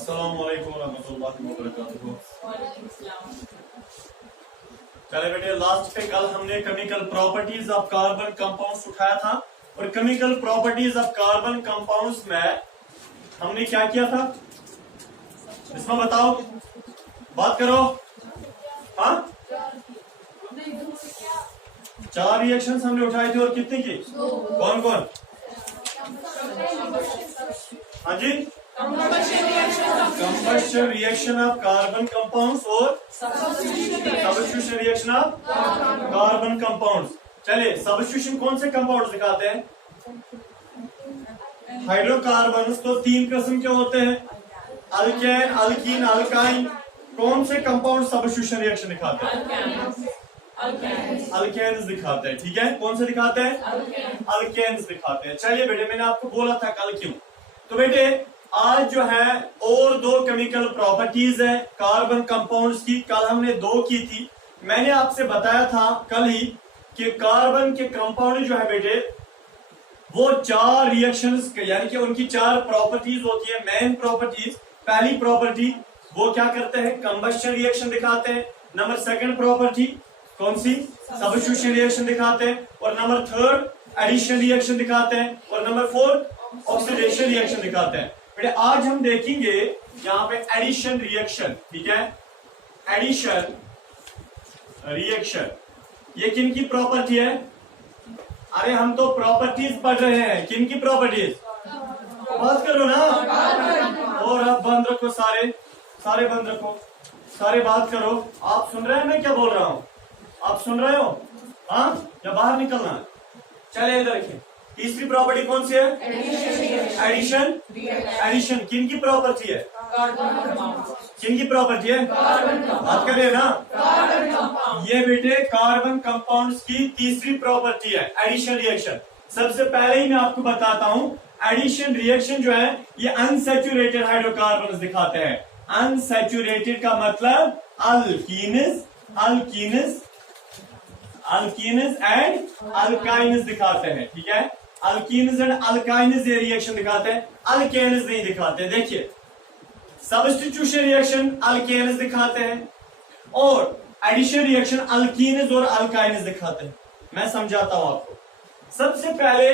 अस्सलामु अलैकुम रहमतुल्लाहि व बरकातुहू। चले बेटे, लास्ट पे कल हमने chemical properties of carbon compounds उठाया था और chemical properties of carbon compounds में हमने क्या किया था, इसमें बताओ, बात करो। हाँ, 4 रिएक्शंस हमने उठाए थे और कितने की, कौन कौन? हाँ जी, combustion reaction of carbon compounds और substitution reaction of carbon compounds. चलिए, सब्स्टिट्यूशन कौन से कंपाउंड्स दिखाते हैं? हाइड्रोकार्बन्स तो 3 किस्म के होते हैं, अल्केन, अल्कीन, अल्काइन। कौन से कंपाउंड सब्स्टिट्यूशन रिएक्शन दिखाते हैं? अल्केन्स दिखाते हैं। ठीक है, कौन से दिखाते हैं? अल्केन्स दिखाते हैं। चलिए बेटे, मैंने आपको बोला था कल क्यों, तो बेटे आज जो है और 2 केमिकल प्रॉपर्टीज है कार्बन कंपाउंड्स की। कल हमने 2 की थी। मैंने आपसे बताया था कल ही कि कार्बन के कंपाउंड जो है बेटे वो 4 रिएक्शंस, यानी कि उनकी 4 प्रॉपर्टीज होती है, मेन प्रॉपर्टीज। पहली प्रॉपर्टी वो क्या करते हैं? कंबशन रिएक्शन दिखाते हैं। नंबर 2 प्रॉपर्टी कौन सी? सब्स्टिट्यूशन रिएक्शन दिखाते हैं। और नंबर 3 एडिशन रिएक्शन दिखाते हैं। और नंबर 4 ऑक्सीडेशन रिएक्शन दिखाते हैं। बेटे आज हम देखेंगे यहाँ पे एडिशन रिएक्शन। ठीक है, एडिशन रिएक्शन ये किन की प्रॉपर्टी है? अरे हम तो प्रॉपर्टीज पढ़ रहे हैं। किन की प्रॉपर्टीज? बात करो ना। और आप बंद रखो, सारे बंद रखो, सारे बात करो। आप सुन रहे हैं मैं क्या बोल रहा हूँ? आप सुन रहे हो? हाँ, या बाहर निकलना है? चले इधर देखिए, तीसरी प्रॉपर्टी कौन सी है? एडिशन। एडिशन किन की प्रॉपर्टी है? किन की प्रॉपर्टी है? बात करिए ना। ये बेटे कार्बन कंपाउंड्स की तीसरी प्रॉपर्टी है, एडिशन रिएक्शन। सबसे पहले ही मैं आपको बताता हूं, एडिशन रिएक्शन जो है ये अनसैचुरेटेड हाइड्रोकार्बन्स दिखाते हैं। अनसैचुरेटेड का मतलब alkenes, alkenes, alkenes and alkynes दिखाते हैं। ठीक है, अल्कीन्स एंड अल्काइन्स ये रिएक्शन दिखाते हैं, अल्केन्स नहीं दिखाते। देखिए, सब्स्टिट्यूशन रिएक्शन अल्केन्स दिखाते हैं और एडिशन रिएक्शन अल्कीन्स और अल्काइन्स दिखाते हैं। मैं समझाता हूं आपको। सबसे पहले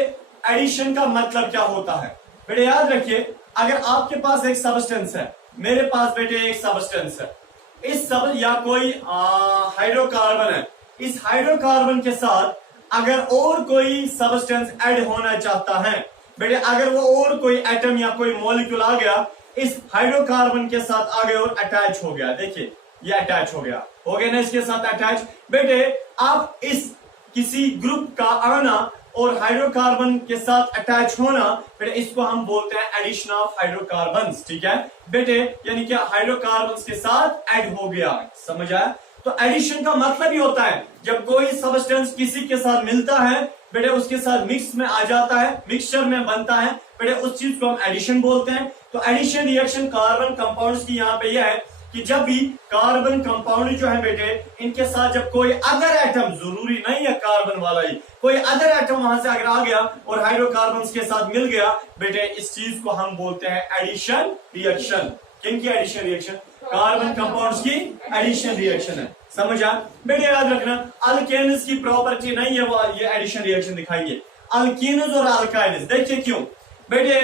एडिशन का मतलब क्या होता है बेटे, याद रखिए। अगर आपके पास एक सब्सटेंस है, मेरे पास बेटे एक सब्सटेंस है, इस सब या कोई हाइड्रोकार्बन है, इस हाइड्रोकार्बन के साथ अगर और कोई सब्सटेंस ऐड होना चाहता है बेटे, अगर वो और कोई एटम या कोई मॉलिक्यूल आ गया इस हाइड्रोकार्बन के साथ आ गया और अटैच हो गया, देखिए ये अटैच हो गया ना इसके साथ अटैच। बेटे आप इस किसी ग्रुप का आना और हाइड्रोकार्बन के साथ अटैच होना बेटे, इसको हम बोलते हैं एडिशन ऑफ हाइड्रोकार्बन्स। ठीक है बेटे, यानी कि हाइड्रोकार्बन्स के साथ ऐड हो गया। समझ आया? तो एडिशन का मतलब ही होता है जब कोई सब्सटेंस किसी के साथ मिलता है बेटे, उसके साथ मिक्स में आ जाता है, मिक्सचर में बनता है बेटे, उस चीज को हम एडिशन बोलते हैं। तो एडिशन रिएक्शन कार्बन कंपाउंड्स की यहाँ पे यह है कि जब भी कार्बन कंपाउंड जो है बेटे, इनके साथ जब कोई अदर एटम, जरूरी नहीं है कार्बन वाला ही, कोई अदर एटम वहां से अगर आ गया और हाइड्रोकार्बन्स के साथ मिल गया बेटे, इस चीज को हम बोलते हैं एडिशन रिएक्शन। किन की एडिशन रिएक्शन? कार्बन कंपाउंड्स की एडिशन रिएक्शन है। समझ आ बेटे? याद रखना, अल्केन्स की प्रॉपर्टी नहीं है वो ये एडिशन रिएक्शन दिखाएंगे। अल्कीन्स और अल्काइन्स, देखिए क्यों बेटे,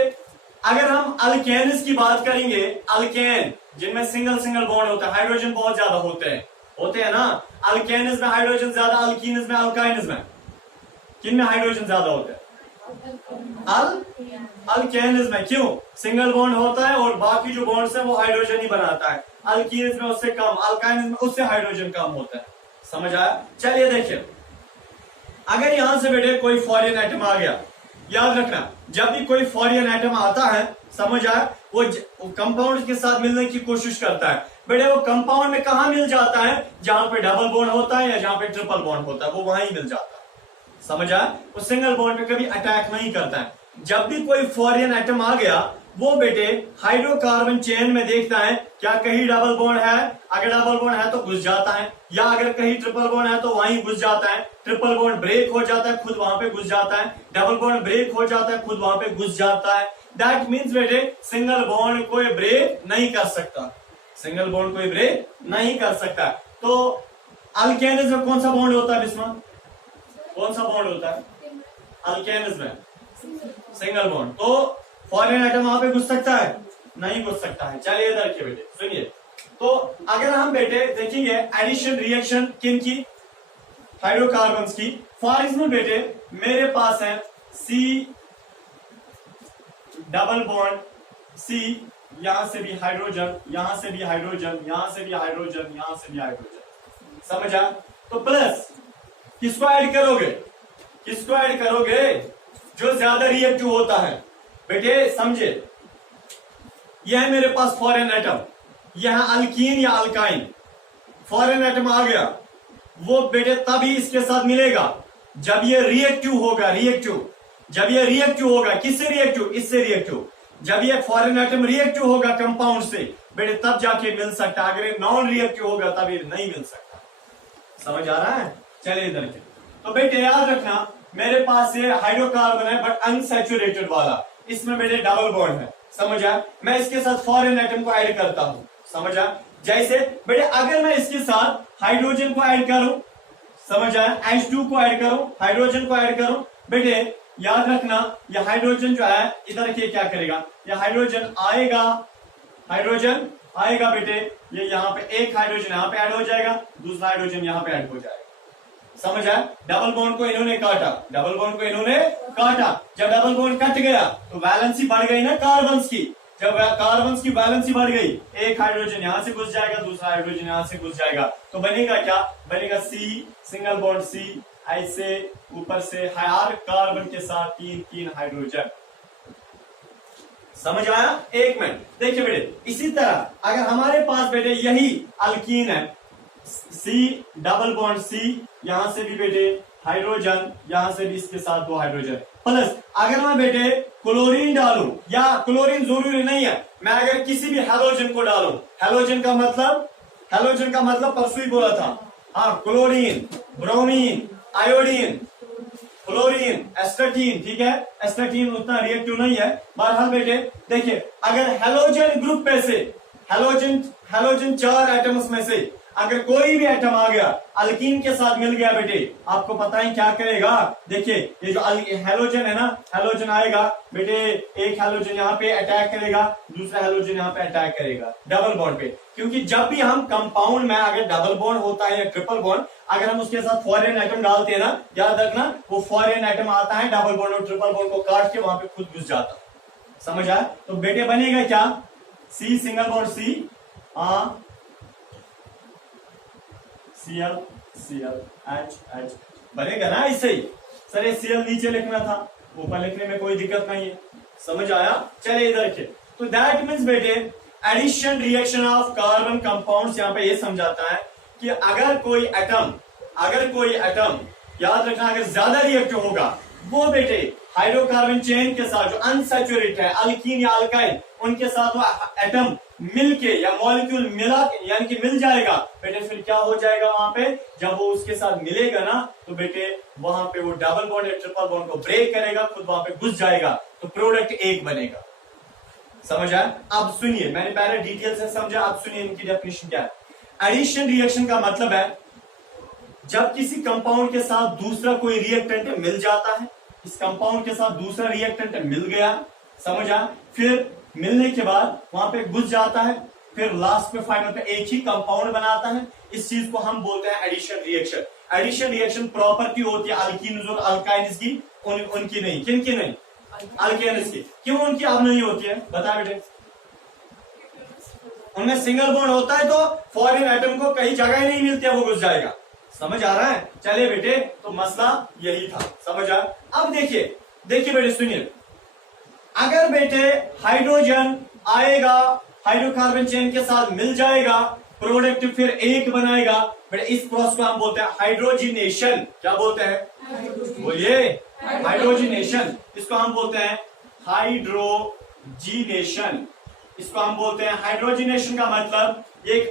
अगर हम अल्केन्स की बात करेंगे, अल्केन जिनमें सिंगल सिंगल बॉन्ड होता है, हाइड्रोजन बहुत ज्यादा होते हैं ना। अल्केन्स में हाइड्रोजन ज्यादा, अल्कीन्स में, अल्काइन्स में किन में हाइड्रोजन ज्यादा होते हैं? अल्केन्स में। क्यों? सिंगल बॉन्ड होता है और बाकी जो बॉन्ड्स है वो हाइड्रोजन ही बनाता है। अल्कीन्स में उससे कम, अल्काइन्स में उससे हाइड्रोजन कम होता है। समझ आया? चलिए देखिए, अगर यहां से बेटे कोई फॉरेन एटम आ गया, याद रखना जब भी कोई फॉरेन एटम आता है, समझ आया, वो कंपाउंड के साथ मिलने की कोशिश करता है बेटे, वो कंपाउंड में कहा मिल जाता है? जहां पे डबल बॉन्ड होता है या जहां पे ट्रिपल बॉन्ड होता है, वो वहां ही मिल जाता है। समझ आया? वो सिंगल बॉन्ड पे कभी अटैक नहीं करता है। जब भी कोई फॉरेन एटम आ गया वो बेटे हाइड्रोकार्बन चेन में देखता है क्या कहीं डबल बॉन्ड है, अगर डबल बॉन्ड है तो घुस जाता है, या अगर कहीं ट्रिपल बॉन्ड है तो वहीं घुस जाता है। ट्रिपल बॉन्ड ब्रेक हो जाता है, खुद वहां पे घुस जाता है। डबल बॉन्ड ब्रेक हो जाता है, खुद वहां पे घुस जाता है। दैट मीन्स बेटे सिंगल बॉन्ड कोई ब्रेक नहीं कर सकता, सिंगल बॉन्ड कोई ब्रेक नहीं कर सकता। तो अल्केन्स में कौन सा बॉन्ड होता है बिस्मा, कौन सा बॉन्ड होता है अल्केन्स में, सिंगल बॉन्ड। तो फॉरेन एटम वहां पे घुस सकता है, नहीं घुस सकता है। चलिए इधर रखिए बेटे सुनिए। तो अगर हम बेटे देखेंगे एडिशन रिएक्शन किन की, हाइड्रोकार्बन्स की। फॉर एग्जाम्पल बेटे मेरे पास है सी डबल बॉन्ड सी, यहां से भी हाइड्रोजन, यहां से भी हाइड्रोजन, यहां से भी हाइड्रोजन, यहां से भी हाइड्रोजन, समझा। तो प्लस किसको ऐड करोगे, किसको ऐड करोगे, जो ज्यादा रिएक्टिव होता है बेटे। समझे, यह है मेरे पास फॉरेन एटम, यह अल्कीन या अल्काइन, फॉरेन एटम आ गया, वो बेटे तभी इसके साथ मिलेगा जब ये रिएक्टिव होगा, रिएक्टिव जब ये रिएक्टिव होगा, किससे रिएक्टिव, इससे रिएक्टिव। जब ये फॉरेन एटम रिएक्टिव होगा कंपाउंड से बेटे तब जाके मिल सकता, अगर ये नॉन रिएक्टिव होगा तब ये नहीं मिल सकता। समझ आ रहा है। चलिए इधर के। तो बेटे याद रखना मेरे पास ये हाइड्रोकार्बन है बट अनसैचुरेटेड वाला, इसमें बेटे डबल बॉन्ड है, समझा। मैं इसके साथ फॉरेन एटम को ऐड करता हूं, समझा। जैसे बेटे अगर मैं इसके साथ हाइड्रोजन को ऐड करूं, समझ आया, H2 को ऐड करूं, हाइड्रोजन को ऐड करूं, बेटे याद रखना ये हाइड्रोजन जो है इधर रखिए क्या करेगा, ये हाइड्रोजन आएगा, हाइड्रोजन आएगा बेटे, ये यहाँ पे एक हाइड्रोजन यहाँ पे ऐड हो जाएगा, दूसरा हाइड्रोजन यहाँ पे ऐड हो जाएगा, समझ आया। डबल बॉन्ड को इन्होंने काटा, डबल बॉन्ड को इन्होंने काटा, जब डबल बॉन्ड कट गया तो वैलेंसी बढ़ गई ना कार्बन्स की, जब कार्बन्स की वैलेंसी बढ़ गई, एक हाइड्रोजन यहां से घुस जाएगा, दूसरा हाइड्रोजन यहां से घुस जाएगा, तो बनेगा क्या, बनेगा सी सिंगल बॉन्ड सी, ऐसे ऊपर से हर कार्बन के साथ तीन तीन हाइड्रोजन, समझ आया। एक मिनट देखिए बेटे, इसी तरह अगर हमारे पास बेटे यही अल्कीन है, सी डबल बॉन्ड सी, यहां से भी बेटे हाइड्रोजन, यहां से भी इसके साथ दो हाइड्रोजन, प्लस अगर मैं बेटे क्लोरीन डालूं, या क्लोरीन जरूरी नहीं है, मैं अगर किसी भी हेलोजन को डालूं, हेलोजन का मतलब परसों ही बोला था, हाँ, chlorine, bromine, iodine, fluorine, astatine, ठीक है। एस्टाटीन उतना रिएक्टिव नहीं है। बहरहाल बेटे देखिए अगर हेलोजन ग्रुप में से, हेलोजन 4 एटम्स में से अगर कोई भी एटम आ गया अल्कीन के साथ मिल गया बेटे, आपको पता है क्या करेगा, देखिए ये जो हेलोजन है ना, हेलोजन आएगा बेटे, एक हेलोजन यहाँ पे अटैक करेगा, दूसरा हेलोजन यहाँ पे अटैक करेगा डबल बॉन्ड पे, क्योंकि जब भी हम कंपाउंड में अगर डबल बॉन्ड होता है या ट्रिपल बॉन्ड, अगर हम उसके साथ फॉरेन एटम डालते हैं ना, याद रखना वो फॉरेन एटम आता है डबल बॉन्ड और ट्रिपल बॉन्ड को काट के वहां पे खुद घुस जाता, समझ आया। तो बेटे बनेगा क्या, C single bond C, Cl Cl H H बनेगा ना इससे ही। सर ये Cl नीचे लिखना था, ऊपर लिखने में कोई दिक्कत नहीं है, समझ आया। चलिए इधर के। तो दैट मीन्स बेटे addition reaction of carbon compounds यहाँ पे ये समझाता है कि अगर कोई एटम याद रखना अगर ज्यादा रिएक्टिव होगा, वो बेटे हाइड्रोकार्बन चेन के साथ जो अनसैचुरेटेड है अल्कीन या अल्काइल, उनके साथ वो एटम मिलके या मॉलिक्यूल मिला यानी कि मिल जाएगा बेटे, फिर क्या हो जाएगा वहां पे, जब वो उसके साथ मिलेगा ना तो बेटे वहां पे वो डबल बॉन्ड या ट्रिपल बॉन्ड को ब्रेक करेगा, खुद वहां पे घुस जाएगा, तो प्रोडक्ट एक बनेगा, समझ आया। अब सुनिए, मैंने पहले डिटेल से समझा, अब सुनिए इनकी डेफिनेशन क्या है। एडिशन रिएक्शन का मतलब है जब किसी कंपाउंड के साथ दूसरा कोई रिएक्टेंट मिल जाता है, इस कंपाउंड के साथ दूसरा रिएक्टेंट मिल गया, समझ आया, फिर मिलने के बाद वहां पे घुस जाता है, फिर लास्ट में फाइनल पे एक ही कंपाउंड बनाता है, इस चीज को हम बोलते हैं addition reaction. Addition reaction property होती है अल्कीन्स और अल्काइन्स की, उनकी नहीं, किन की नहीं, अल्केन्स की। क्यों उनकी अब नहीं होती है, बता बेटे, उनमें सिंगल बॉन्ड होता है तो फॉरेन एटम को कहीं जगह ही नहीं मिलती है, वो घुस जाएगा, समझ आ रहा है। चलिए बेटे, तो मसला यही था, समझ आ। अब देखिए बेटे सुनिए, अगर बेटे हाइड्रोजन आएगा हाइड्रोकार्बन चेन के साथ मिल जाएगा, प्रोडक्ट फिर एक बनाएगा बेटे, इस प्रोसेस को हम बोलते हैं हाइड्रोजिनेशन। क्या बोलते हैं, बोलिए, हाइड्रोजिनेशन। इसको हम बोलते हैं हाइड्रोजिनेशन, इसको हम बोलते हैं हाइड्रोजिनेशन। का मतलब एक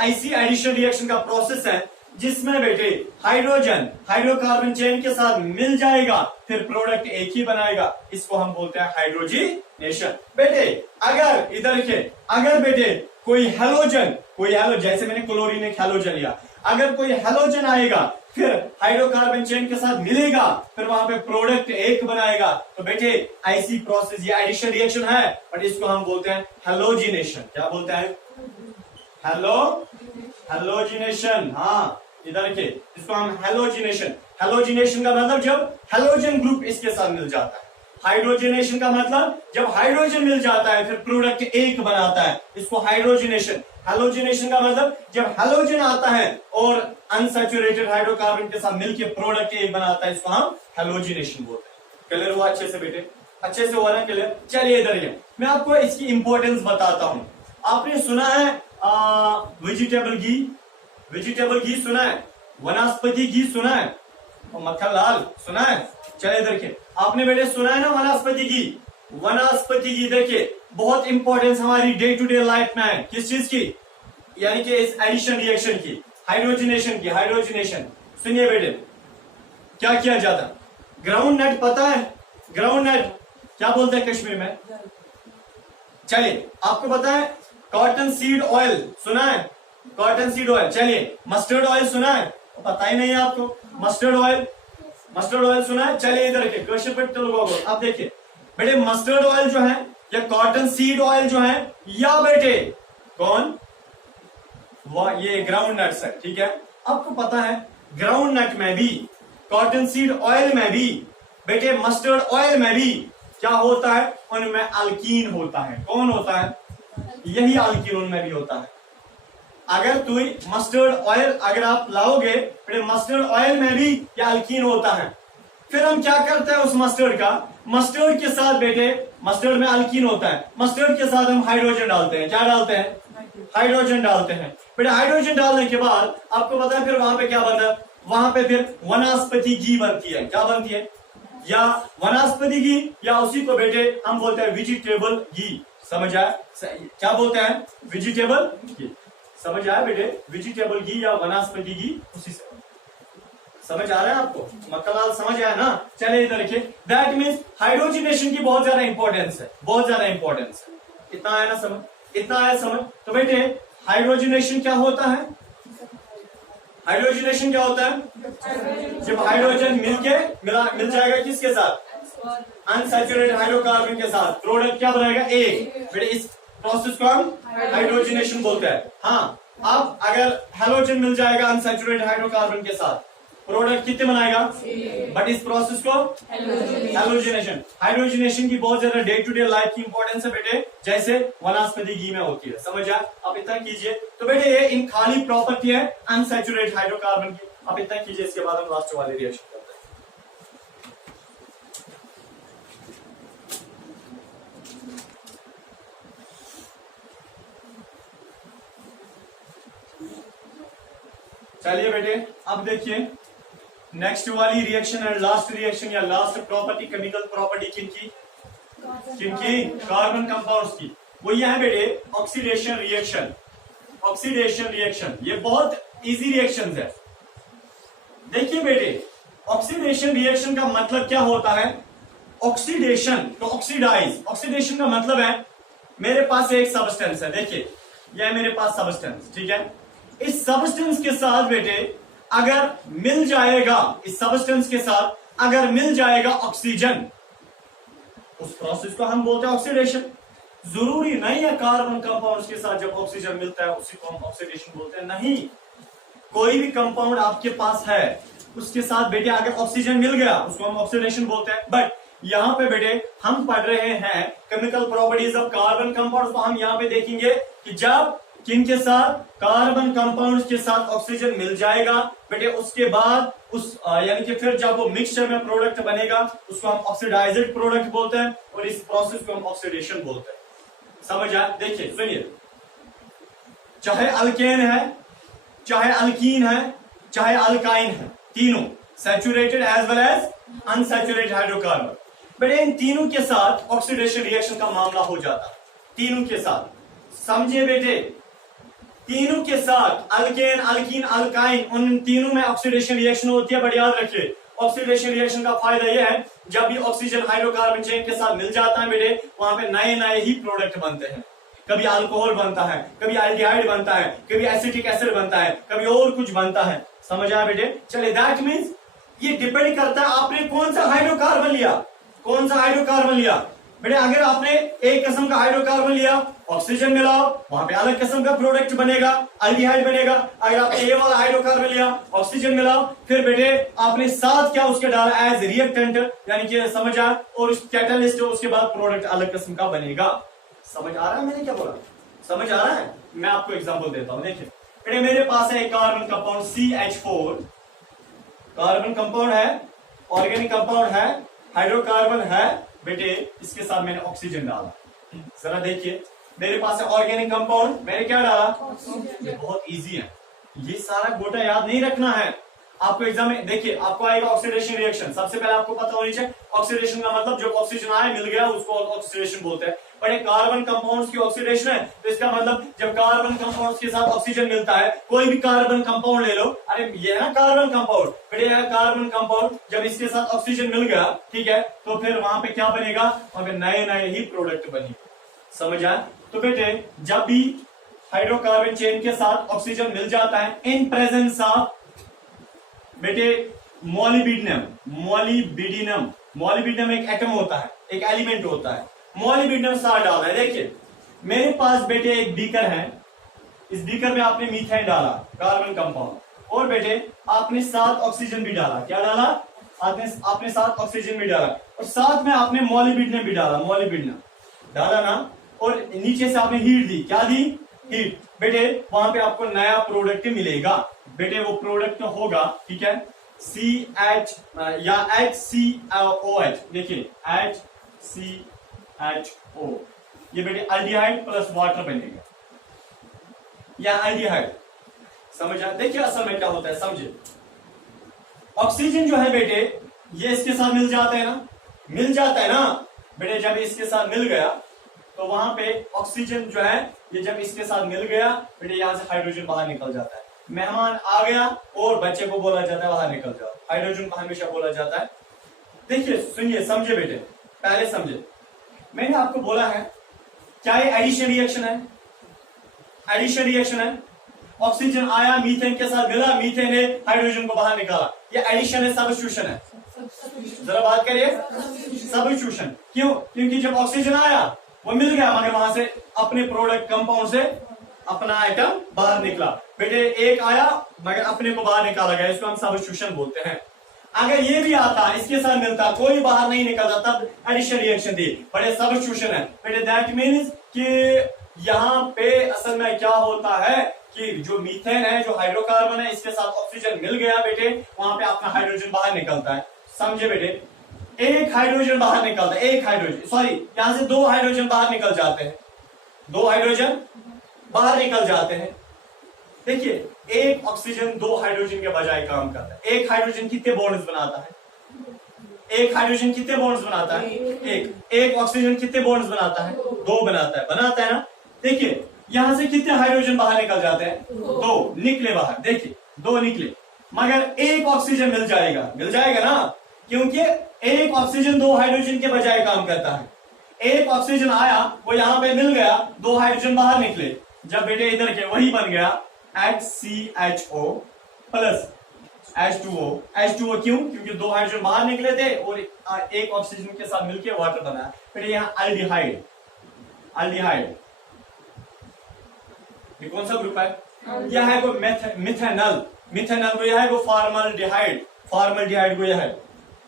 ऐसी एडिशन रिएक्शन का प्रोसेस है जिसमें बेटे हाइड्रोजन हाइड्रोकार्बन चेन के साथ मिल जाएगा, फिर प्रोडक्ट एक ही बनाएगा, इसको हम बोलते हैं हाइड्रोजिनेशन। बेटे अगर इधर के अगर बेटे कोई हैलोजन जैसे मैंने क्लोरीन एक हैलोजन लिया, अगर कोई हैलोजन आएगा फिर हाइड्रोकार्बन चेन के साथ मिलेगा, फिर वहां पे प्रोडक्ट एक बनाएगा, तो बेटे ऐसी प्रोसेस ये एडिशन रिएक्शन है, बट इसको हम बोलते हैं हैलोजिनेशन। क्या बोलते हैं? हैलोजिनेशन। हाँ इधर के इसको हम हैलोजिनेशन का मतलब जब हैलोजन ग्रुप इसके साथ मिल जाता है। हाइड्रोजनेशन का मतलब जब हाइड्रोजन मिल जाता है फिर प्रोडक्ट एक बनाता है, इसको हाइड्रोजनेशन। हैलोजिनेशन का मतलब जब हैलोजन आता है और अनसैचुरेटेड हाइड्रोकार्बन के साथ मिलकर प्रोडक्ट एक बनाता है, इसको हम हैलोजिनेशन बोलते हैं। क्लियर हुआ अच्छे से बेटे? अच्छे से हुआ ना क्लियर? चलिए इधर ये मैं आपको इसकी इंपॉर्टेंस बताता हूं। आपने सुना है वेजिटेबल घी सुना है, वनस्पति घी सुना है, और मक्खन लाल सुना है? चले इधर के आपने बेटे सुना है ना वनस्पति घी देखिए बहुत इंपॉर्टेंस हमारी डे टू डे लाइफ में है। किस चीज की? यानी कि इस एडिशन रिएक्शन की, हाइड्रोजनेशन। सुनिए बेटे क्या किया जाता? ग्राउंड नट पता है? ग्राउंड नट क्या बोलते हैं कश्मीर में? चलिए आपको पता है कॉटन सीड ऑयल सुना है? Cotton seed oil. चलिए मस्टर्ड ऑयल सुना है? पता ही नहीं है आपको। मस्टर्ड ऑयल सुना है? चलिए इधर के क्वेश्चन पे लोगों को अब देखिए बेटे मस्टर्ड ऑयल जो है या कॉटन सीड ऑयल जो है या बेटे कौन ये ग्राउंड नट्स है, ठीक है? आपको पता है ग्राउंड नट में भी, कॉटन सीड ऑयल में भी, बेटे मस्टर्ड ऑयल में भी क्या होता है? उनमें अल्कीन होता है। कौन होता है? यही अल्कीन उनमें भी होता है। अगर तू मस्टर्ड ऑयल अगर आप लाओगे, मस्टर्ड ऑयल में भी यह अल्कीन होता है। फिर हम क्या करते हैं उस मस्टर्ड के साथ बेटे, मस्टर्ड में अल्कीन होता है, मस्टर्ड के साथ हम हाइड्रोजन डालते हैं। क्या डालते हैं? हाइड्रोजन डालते हैं। बेटे हाइड्रोजन डालने के बाद आपको पता है फिर वहां पे क्या बनता है? वहां पे फिर वनस्पति घी बनती है। क्या बनती है? या वनस्पति घी या उसी को बेटे हम बोलते हैं वेजिटेबल घी। समझ आया? क्या बोलते हैं? वेजिटेबल घी। समझ आया बेटे? वेजिटेबल घी या वनस्पति घी उसी से। समझ आ रहा है आपको? मक्खनलाल समझ आया ना? चलिए इधर देखिए दैट मीन्स हाइड्रोजनेशन की बहुत ज्यादा इंपॉर्टेंस है, इतना आया ना समझ? इतना आया समझ? तो बेटे हाइड्रोजनेशन क्या होता है? जब हाइड्रोजन मिल जाएगा किसके साथ? अनसैचुरेटेड हाइड्रोकार्बन के साथ, प्रोडक्ट क्या बनाएगा? एक। बेटे इस प्रोसेस को हम हाइड्रोजनेशन बोलते हैं। हाँ अब अगर हैलोजन मिल जाएगा अनसैचुरेटेड हाइड्रोकार्बन के साथ, प्रोडक्ट कितने बनाएगा? बट इस प्रोसेस को हाइड्रोजनेशन की बहुत ज्यादा डे टू डे लाइफ की इंपॉर्टेंस है बेटे, जैसे वनस्पति घी में होती है। समझ आया? आप इतना कीजिए। तो बेटे ये इन खाली प्रॉपर्टी है अनसैचुरेटेड हाइड्रोकार्बन की। आप इतना कीजिए, इसके बाद हम लास्ट वाले रिएक्शन करते हैं। चलिए बेटे अब देखिए नेक्स्ट वाली रिएक्शन है, लास्ट रिएक्शन या लास्ट प्रॉपर्टी, केमिकल प्रॉपर्टी किनकी? कार्बन कंपाउंड्स की। वो ये है बेटे ऑक्सीडेशन रिएक्शन। ये बहुत इजी रिएक्शन है। देखिए बेटे ऑक्सीडेशन रिएक्शन का मतलब क्या होता है? ऑक्सीडेशन तो ऑक्सीडेशन का मतलब है मेरे पास एक सब्सटेंस है, देखिए यह मेरे पास सब्सटेंस, ठीक है? इस सब्सटेंस के साथ बेटे अगर मिल जाएगा, इस सब्सटेंस के साथ अगर मिल जाएगा ऑक्सीजन, उस प्रोसेस को हम बोलते हैं ऑक्सीडेशन। जरूरी नहीं है कार्बन कंपाउंड्स के साथ जब ऑक्सीजन मिलता है उसी को हम ऑक्सीडेशन बोलते हैं, नहीं। कोई भी कंपाउंड आपके पास है उसके साथ बेटे अगर ऑक्सीजन मिल गया उसको हम ऑक्सीडेशन बोलते हैं। बट यहाँ पे बेटे हम पढ़ रहे हैं chemical properties of carbon compounds, तो हम यहाँ पे देखेंगे कि जब किनके साथ? कार्बन कंपाउंड्स के साथ ऑक्सीजन मिल जाएगा बेटे, उसके बाद उस यानी कि फिर जब वो मिक्सचर में प्रोडक्ट बनेगा उसको हम ऑक्सीडाइज्ड प्रोडक्ट बोलते हैं और इस प्रोसेस को हम ऑक्सीडेशन बोलते हैं। समझ आया? देखिए सुनिए, चाहे अल्केन है, चाहे अल्कीन है, चाहे अल्काइन है, तीनों saturated as well as unsaturated hydrocarbon, बेटे इन तीनों के साथ ऑक्सीडेशन रिएक्शन का मामला हो जाता है, तीनों के साथ। समझिए बेटे तीनों के साथ अल्केन, अल्कीन, अल्काइन, उन तीनों में ऑक्सीडेशन रिएक्शन होती है। बट याद रखिए ऑक्सीडेशन रिएक्शन का फायदा यह है जब भी ऑक्सीजन हाइड्रोकार्बन चेन के साथ मिल जाता है बेटे, वहां पे नए नए ही प्रोडक्ट बनते हैं। कभी अल्कोहल बनता है, कभी एल्डिहाइड बनता है, कभी एसिटिक एसिड बनता है, कभी और कुछ बनता है। समझ आया बेटे? चलिए दैट मीन्स ये डिपेंड करता है आपने कौन सा हाइड्रोकार्बन लिया, कौन सा हाइड्रोकार्बन लिया। बेटे अगर आपने एक किस्म का हाइड्रोकार्बन लिया, ऑक्सीजन मिलाओ, वहां पे अलग किस्म का प्रोडक्ट बनेगा, एल्डिहाइड बनेगा। अगर आपने ये वाला हाइड्रोकार्बन लिया, ऑक्सीजन मिलाओ, फिर बेटे आपने साथ क्या उसके डाला एज रिएक्टेंट, यानी कि समझ आ, और उस कैटलिस्ट उसके बाद प्रोडक्ट अलग किस्म का बनेगा। समझ आ रहा है मैंने क्या बोला? समझ आ रहा है? मैं आपको एग्जांपल देता हूं। देखिए बेटे मेरे पास है एक carbon compound CH4, carbon compound है, ऑर्गेनिक कंपाउंड है, हाइड्रोकार्बन है। बेटे इसके साथ मैंने ऑक्सीजन डाला। जरा देखिए मेरे पास है ऑर्गेनिक कंपाउंड, मैंने क्या डाला? ये बहुत इजी है, ये सारा गोटा याद नहीं रखना है आपको। एग्जाम में देखिए आपको आएगा ऑक्सीडेशन रिएक्शन। सबसे पहले आपको पता होनी चाहिए ऑक्सीडेशन का मतलब जो ऑक्सीजन आया मिल गया उसको ऑक्सीडेशन बोलते हैं। पर एक कार्बन कंपाउंड्स की ऑक्सीडेशन है तो इसका मतलब जब कार्बन कंपाउंड्स के साथ ऑक्सीजन मिलता है, कोई भी कार्बन कंपाउंड ले लो, अरे ये है ना कार्बन कंपाउंड, फिर यह कार्बन कंपाउंड जब इसके साथ ऑक्सीजन मिल गया, ठीक है, तो फिर वहां पे क्या बनेगा? वहां पे नए नए ही प्रोडक्ट बनेंगे। समझ आया? तो बेटे जब भी हाइड्रोकार्बन चेन के साथ ऑक्सीजन मिल जाता है इन प्रेजेंस ऑफ बेटे मोलिबिडिनम, मोलिबिडिनम एक एटम होता है, एक एलिमेंट होता है, मोलिबिडिनम साथ डाला है। देखिए मेरे पास बेटे एक बीकर है, इस बीकर में आपने मीथेन डाला, कार्बन कंपाउंड, और बेटे आपने साथ ऑक्सीजन भी डाला। क्या डाला? आपने साथ ऑक्सीजन भी डाला, और साथ में आपने मोलिबिडिनम भी डाला, मोलिबिडिनम डाला ना, और नीचे से आपने हीट दी। क्या दी? हीट। बेटे वहां पे आपको नया प्रोडक्ट मिलेगा। बेटे वो प्रोडक्ट होगा, ठीक है, CH या HCOH। देखिए HCHO, ये बेटे एल्डिहाइड प्लस वाटर बनेगा, या एल्डिहाइड। समझ आया? देखिए असल में क्या होता है, समझे। ऑक्सीजन जो है बेटे ये इसके साथ मिल जाता है ना, मिल जाता है ना बेटे। जब इसके साथ मिल गया तो वहां पे ऑक्सीजन जो है ये जब इसके साथ मिल गया बेटे यहां से हाइड्रोजन बाहर निकल जाता है। मेहमान आ गया और बच्चे को बोला जाता है बाहर निकल जाओ, हाइड्रोजन को हमेशा बोला जाता है। देखिए सुनिए, समझे बेटे, पहले समझे। मैंने आपको बोला है क्या ये एडिशन रिएक्शन है? एडिशन रिएक्शन है। ऑक्सीजन आया, मीथेन के साथ मिला, मीथेन ने हाइड्रोजन को बाहर निकाला, ये एडिशन है सब्स्टिट्यूशन है? जरा बात करिए, सब्स्टिट्यूशन। क्यों? क्योंकि जब ऑक्सीजन आया वो मिल गया मगर वहां से अपने प्रोडक्ट कंपाउंड से अपना आइटम बाहर निकला। बेटे एक आया मगर अपने को बाहर निकाला गया, इसको हम सब्स्टिट्यूशन बोलते हैं। अगर ये भी आता, इसके साथ मिलता, कोई बाहर नहीं निकलता, तब एडिशन रिएक्शन थी, बट सब्स्टिट्यूशन है। बेटे दैट मीन्स कि यहाँ पे असल में क्या होता है कि जो मीथेन है, जो हाइड्रोकार्बन है, इसके साथ ऑक्सीजन मिल गया बेटे, वहां पे अपना हाइड्रोजन बाहर निकलता है। समझे बेटे? एक हाइड्रोजन बाहर निकलता है, एक हाइड्रोजन, सॉरी यहां से 2 हाइड्रोजन बाहर निकल जाते हैं, 2 हाइड्रोजन बाहर निकल जाते हैं। देखिए एक ऑक्सीजन 2 हाइड्रोजन के बजाय काम करता है। एक हाइड्रोजन कितने बॉन्ड्स बनाता है? एक हाइड्रोजन कितने बॉन्ड्स बनाता है? एक ऑक्सीजन कितने बॉन्ड्स बनाता है? 2 बनाता है ना। देखिए यहां से कितने हाइड्रोजन बाहर निकल जाते हैं? 2 निकले बाहर। देखिए 2 निकले, मगर एक ऑक्सीजन मिल जाएगा ना, क्योंकि एक ऑक्सीजन 2 हाइड्रोजन के बजाय काम करता है। एक ऑक्सीजन आया, वो यहां पे मिल गया, 2 हाइड्रोजन बाहर निकले, जब बेटे इधर के वही बन गया HCHO प्लस H2O क्यों? क्योंकि 2 हाइड्रोजन बाहर निकले थे और एक ऑक्सीजन के साथ मिलकर वाटर बना। फिर यहाँ एल्डिहाइड, ये कौन सा ग्रुप है? यह है कोई मिथेनल को, यह है कोई फॉर्मल्डिहाइड को, यह है।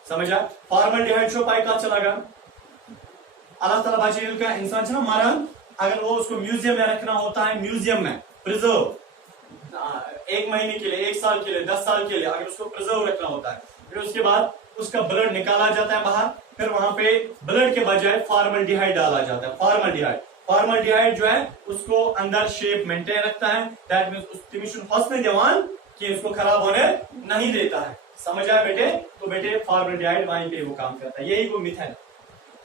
समझा? फॉर्मल्डिहाइड शो पाई का चला गया। अल्लाह ताला बाजी का इंसान ना मरण, अगर वो उसको म्यूजियम में रखना होता है, म्यूजियम में प्रिजर्व 1 महीने के लिए, 1 साल के लिए, 10 साल के लिए, अगर उसको प्रिजर्व रखना होता है, फिर उसके बाद उसका ब्लड निकाला जाता है बाहर, फिर वहां पे ब्लड के बजाय फॉर्मल्डिहाइड डाला जाता है। फॉर्मल्डिहाइड जो है उसको अंदर शेप मेंटेन रखता है, दैट मींस उस हौसले जवान कि उसको खराब होने नहीं देता है। समझ आया बेटे? तो बेटे फॉर्मल्डिहाइड वहीं पे वो काम करता है, यही वो मिथेन।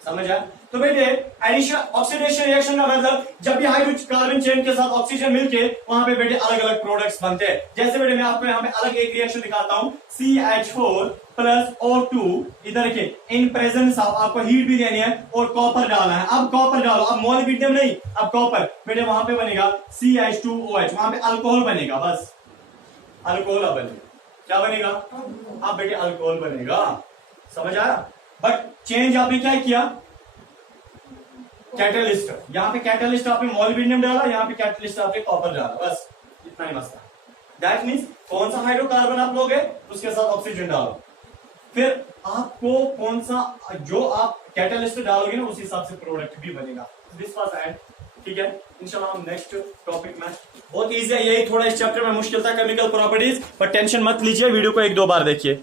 समझ आया? तो बेटे एडिशन ऑक्सीडेशन रिएक्शन का मतलब जब भी हाइड्रोजन कार्बन चेन के साथ ऑक्सीजन मिलके वहां पे बेटे अलग अलग प्रोडक्ट्स बनते हैं। जैसे बेटे मैं आपको यहाँ पे अलग एक रिएक्शन दिखाता हूँ, CH4 प्लस O2 इधर के इन प्रेजेंस ऑफ, आपको हीट भी देनी है और कॉपर डालना है। अब कॉपर डालो, अब मोलिब्डेनम नहीं, अब कॉपर, बेटे वहां पे बनेगा CH2OH, वहां पे अल्कोहल बनेगा, बस अल्कोहल अब बनेगा। क्या बनेगा? अब बेटे अल्कोहल बनेगा। समझ आया? बट चेंज आपने क्या किया? कैटलिस्ट, यहाँ पे कैटलिस्ट आपने मोलिब्डेनम डाला, यहाँ पे कैटलिस्ट आपने कॉपर डाला, बस इतना ही मसला। दैट मीन्स कौन सा हाइड्रोकार्बन आप लोगे उसके साथ ऑक्सीजन डालो, फिर आपको कौन सा जो आप कैटलिस्ट डालोगे ना उस हिसाब से प्रोडक्ट भी बनेगा। दिस वाज एड, ठीक है। इंशाल्लाह हम नेक्स्ट टॉपिक में, बहुत इजी है, यही थोड़ा इस चैप्टर में मुश्किल था केमिकल प्रॉपर्टीज, पर टेंशन मत लीजिए, वीडियो को 1-2 बार देखिए।